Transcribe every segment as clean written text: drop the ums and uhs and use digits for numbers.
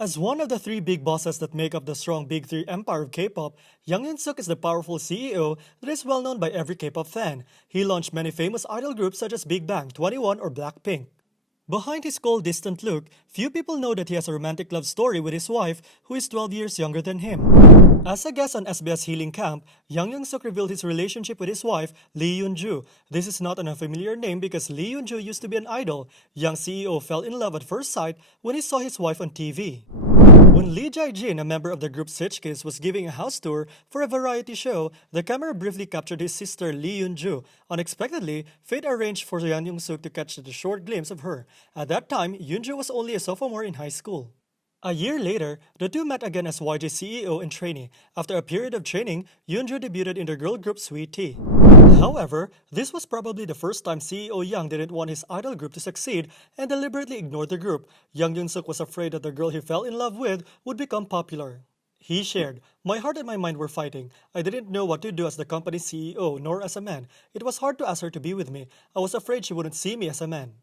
As one of the three big bosses that make up the strong Big Three empire of K-pop, Hyun Suk is the powerful CEO that is well known by every K-pop fan. He launched many famous idol groups such as Big Bang, 21 or Blackpink. Behind his cold, distant look, few people know that he has a romantic love story with his wife, who is 12 years younger than him. As a guest on SBS Healing Camp, Hyun Suk revealed his relationship with his wife, Lee Yoon-ju. This is not an unfamiliar name because Lee Yoon-ju used to be an idol. Young CEO fell in love at first sight when he saw his wife on TV. When Lee Jae-jin, a member of the group Kbuzz, was giving a house tour for a variety show, the camera briefly captured his sister Lee Yoon-ju. Unexpectedly, fate arranged for Hyun Suk to catch a short glimpse of her. At that time, Yoon-ju was only a sophomore in high school. A year later, the two met again as YG CEO and trainee. After a period of training, Yoon-ju debuted in the girl group Sweet Tea. However, this was probably the first time CEO Young didn't want his idol group to succeed and deliberately ignored the group. Hyun Suk was afraid that the girl he fell in love with would become popular. He shared, "My heart and my mind were fighting. I didn't know what to do as the company's CEO nor as a man. It was hard to ask her to be with me. I was afraid she wouldn't see me as a man."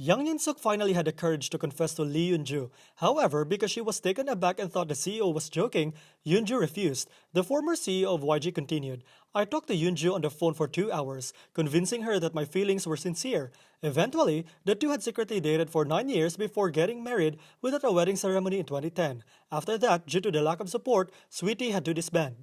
Hyun Suk finally had the courage to confess to Lee Yoon-ju. However, because she was taken aback and thought the CEO was joking, Yoon-ju refused. The former CEO of YG continued, "I talked to Yoon-ju on the phone for 2 hours, convincing her that my feelings were sincere. Eventually, the two had secretly dated for 9 years before getting married without a wedding ceremony in 2010. After that, due to the lack of support, Sweetie had to disband."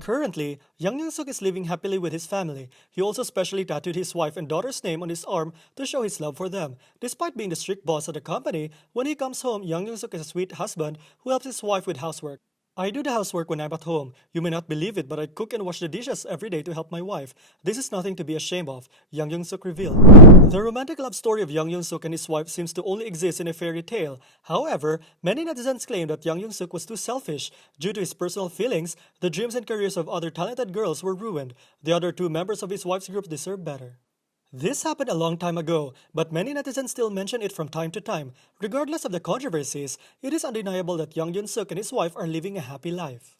Currently, Hyun Suk is living happily with his family. He also specially tattooed his wife and daughter's name on his arm to show his love for them. Despite being the strict boss of the company, when he comes home, Hyun Suk is a sweet husband who helps his wife with housework. "I do the housework when I'm at home. You may not believe it, but I cook and wash the dishes every day to help my wife. This is nothing to be ashamed of," Hyun Suk revealed. The romantic love story of Hyun Suk and his wife seems to only exist in a fairy tale. However, many netizens claim that Hyun Suk was too selfish. Due to his personal feelings, the dreams and careers of other talented girls were ruined. The other two members of his wife's group deserve better. This happened a long time ago, but many netizens still mention it from time to time. Regardless of the controversies, it is undeniable that Hyun Suk and his wife are living a happy life.